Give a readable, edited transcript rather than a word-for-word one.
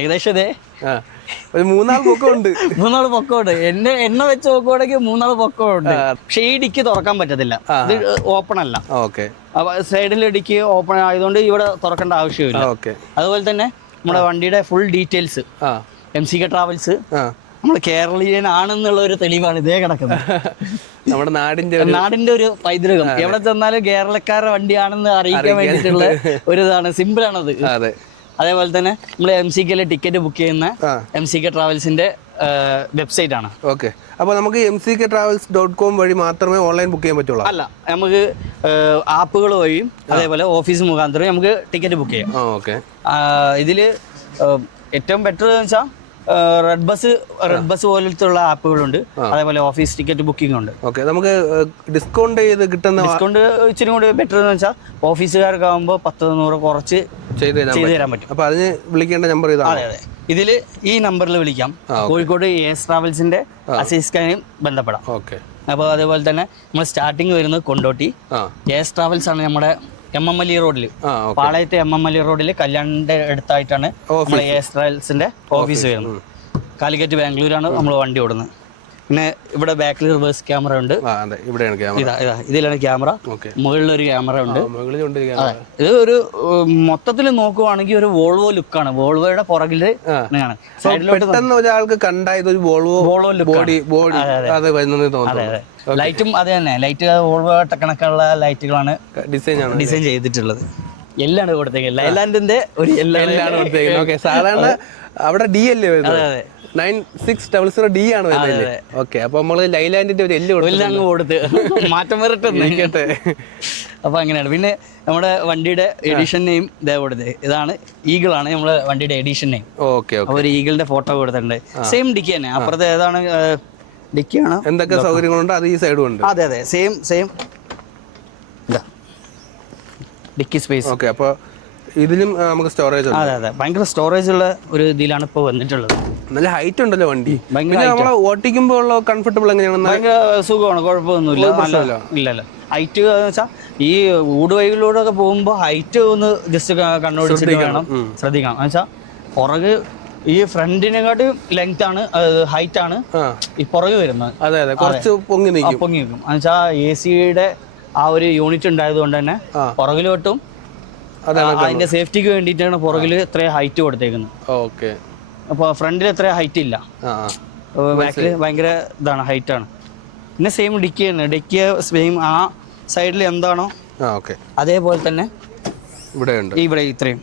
ഏകദേശം ഇതേ ഒരു മൂന്നാൾ പൊക്കമുണ്ട്. പൊക്കമുണ്ട്. എന്നെ വെച്ച് നോക്കുവാണെങ്കിൽ 3 പൊക്കമുണ്ട്. പക്ഷെ ഈ ഡിക്കി തുറക്കാൻ പറ്റത്തില്ല, ഇത് ഓപ്പൺ അല്ല. ഓക്കെ. അപ്പൊ സൈഡിൽ ഡിക്കി ഓപ്പൺ ആയതുകൊണ്ട് ഇവിടെ തുറക്കേണ്ട ആവശ്യമില്ല. അതുപോലെ തന്നെ നമ്മുടെ വണ്ടിയുടെ ഫുൾ ഡീറ്റെയിൽസ് MCK ട്രാവൽസ് നമ്മൾ കേരളീയൻ ആണെന്നുള്ള ഒരു തെളിവാണ് ഇതേ കിടക്കുന്നത്. നമ്മുടെ നാടിന്റെ ഒരു പൈതൃകം. എവിടെ ചെന്നാലും കേരളക്കാരുടെ വണ്ടിയാണെന്ന് അറിയിക്കാൻ വേണ്ടിയിട്ടുള്ള ഒരു ഇതാണ്, സിമ്പിൾ ആണത്. അതേപോലെ തന്നെ നമ്മൾ MCKയിലെ ടിക്കറ്റ് ബുക്ക് ചെയ്യുന്ന MCK ട്രാവൽസിന്റെ വെബ്സൈറ്റ് ആണ്. ഓക്കെ. അപ്പോൾ നമുക്ക് mcktravels.com വഴി മാത്രമേ ഓൺലൈൻ ബുക്ക് ചെയ്യാൻ പറ്റുള്ളൂ? അല്ല, നമുക്ക് ആപ്പുകൾ വഴിയും അതേപോലെ ഓഫീസ് മുഖാന്തരം നമുക്ക് ടിക്കറ്റ് ബുക്ക് ചെയ്യാം. ഓക്കെ. ഇതിൽ ഏറ്റവും ബെറ്റർ എന്ന് വെച്ചാൽ റെഡ് ബസ് പോലത്തെ ഉള്ള ആപ്പുകളുണ്ട്. അതേപോലെ ഓഫീസ് ടിക്കറ്റ് ബുക്കിംഗ് ഉണ്ട്. ഓക്കെ. നമുക്ക് ഡിസ്കൗണ്ട് ചെയ്ത് കിട്ടുന്ന ഡിസ്കൗണ്ട് ഇച്ചിരി കൂടി ബെറ്റർ എന്ന് വെച്ചാൽ ഓഫീസുകാർക്ക് ആകുമ്പോൾ 10-100 കുറച്ച് ചെയ്ത് തരാൻ പറ്റും. അപ്പോൾ അതിന് വിളിക്കേണ്ട നമ്പർ ഇതാണ്? അതെ അതെ, ഇതിൽ ഈ നമ്പറിൽ വിളിക്കാം. കോഴിക്കോട് AS ട്രാവൽസിന്റെ അസിസ്റ്റന്റിനും ബന്ധപ്പെടാം. ഓക്കെ. അപ്പോൾ അതേപോലെ തന്നെ നമ്മൾ സ്റ്റാർട്ടിങ് വരുന്നത് കൊണ്ടോട്ടി AS ട്രാവൽസ് ആണ്. നമ്മുടെ MMLE റോഡിൽ, പാളയത്തെ MMLE റോഡിൽ കല്യാണിന്റെ അടുത്തായിട്ടാണ് നമ്മുടെ AS ട്രാവൽസിന്റെ ഓഫീസ് വരുന്നത്. കാലിക്കറ്റ് ബാംഗ്ലൂരാണ് നമ്മൾ വണ്ടി ഓടുന്നത്. പിന്നെ ഇവിടെ ബാക്കിൽ റിവേഴ്സ് ക്യാമറ ഉണ്ട്. ഇതിലാണ് ക്യാമറ. മുകളിലൊരു ക്യാമറ ഉണ്ട്. ഇത് ഒരു മൊത്തത്തിൽ നോക്കുവാണെങ്കിൽ ഒരു വോൾവോ ലുക്കാണ്. വോൾവോയുടെ പുറകില് ഒരാൾക്ക് കണ്ട ഇതൊരു വോൾവോ ലുക്ക്. ലൈറ്റും അത് തന്നെ, ലൈറ്റ് വോൾവോ കണക്കുള്ള ലൈറ്റുകളാണ് ഡിസൈൻ ചെയ്തിട്ടുള്ളത്. എല്ലാം കൊടുത്തേക്കുന്നത് ലൈലാൻഡിന്റെ ഒരു എല്ലാം കൊടുത്തേക്കുന്നത്. സാധാരണ അവിടെ D അല്ലേ വരുന്നത്? 9600D ആണ് വരുന്നത്. ഓക്കെ. അപ്പൊ നമ്മള് ലൈലാൻഡിന്റെ ഒരു എല്ലാം കൊടുത്ത് മാറ്റം വരട്ടെ. അപ്പൊ അങ്ങനെയാണ്. പിന്നെ നമ്മുടെ വണ്ടിയുടെ എഡിഷൻ നെയിം ഇതേ കൊടുത്തത്. ഇതാണ് ഈഗിൾ ആണ് നമ്മുടെ വണ്ടിയുടെ എഡിഷൻ നെയിം. ഓക്കെ. ഒരു ഈഗിളിന്റെ ഫോട്ടോ കൊടുത്തിട്ടുണ്ട്. സെയിം ഡിക്കി തന്നെ. അപ്പുറത്തെ ഏതാണ് ഡിക്കിയാണ്. എന്തൊക്കെ സൗകര്യങ്ങളുണ്ട് അത് ഈ സൈഡും ഉണ്ട്. അതെ അതെ, സെയിം ഡിക്കി സ്പേസ്. ഓക്കെ. അപ്പൊ ഇതിലും നമുക്ക് സ്റ്റോറേജ് ഉണ്ട്. അതെ അതെ, ഭയങ്കര സ്റ്റോറേജ് ഉള്ള ഒരു ഇതിലാണ് ഇപ്പോൾ വന്നിട്ടുള്ളത്. നല്ല ഹൈറ്റ് ഉണ്ടല്ലോ വണ്ടി. നമ്മൾ ഓട്ടിക്കുമ്പോൾ ഉള്ള കംഫർട്ടബിൾ എങ്ങനെയാണ്? ഭയങ്കര സുഖമാണ്, കുഴപ്പമൊന്നുമില്ല. ഇല്ലല്ലോ, ഹൈറ്റ് എന്ന് വെച്ചാൽ ഈ ഊടുവഴികളിലൂടെ ഒക്കെ പോകുമ്പോൾ ഹൈറ്റ് ഒന്ന് ജസ്റ്റ് കണ്ണോടിച്ചിട്ട് വേണം ശ്രദ്ധിക്കണം. എന്ന് വെച്ചാൽ പുറകെ ഈ ഫ്രണ്ടിനെക്കാട്ടി ലെങ്ത് ആണ്, ഹൈറ്റ് ആണ് ഈ പുറകെ വരുന്നത്. അതെ അതെ, കുറച്ച് പൊങ്ങി നിൽക്കും. എന്ന് വെച്ചാൽ AC-യുടെ ആ ഒരു യൂണിറ്റ് ഉണ്ടായത് കൊണ്ട് തന്നെ പുറകിലോട്ടും അതിന്റെ സേഫ്റ്റിക്ക് വേണ്ടിയിട്ടാണ് പുറകിൽ ഇത്രയും ഹൈറ്റ് കൊടുത്തേക്കുന്നത്. ഓക്കെ. അപ്പോൾ ഫ്രണ്ടിൽ എത്ര ഹൈറ്റ് ഇല്ല, ബാക്കിൽ ഭയങ്കര ഇതാണ്, ഹൈറ്റ് ആണ്. പിന്നെ സെയിം ഡിക്കി തന്നെ, ഡിക്കി സെയിം ആ സൈഡിൽ എന്താണോ അതേപോലെ തന്നെ ഇവിടെ ഇത്രയും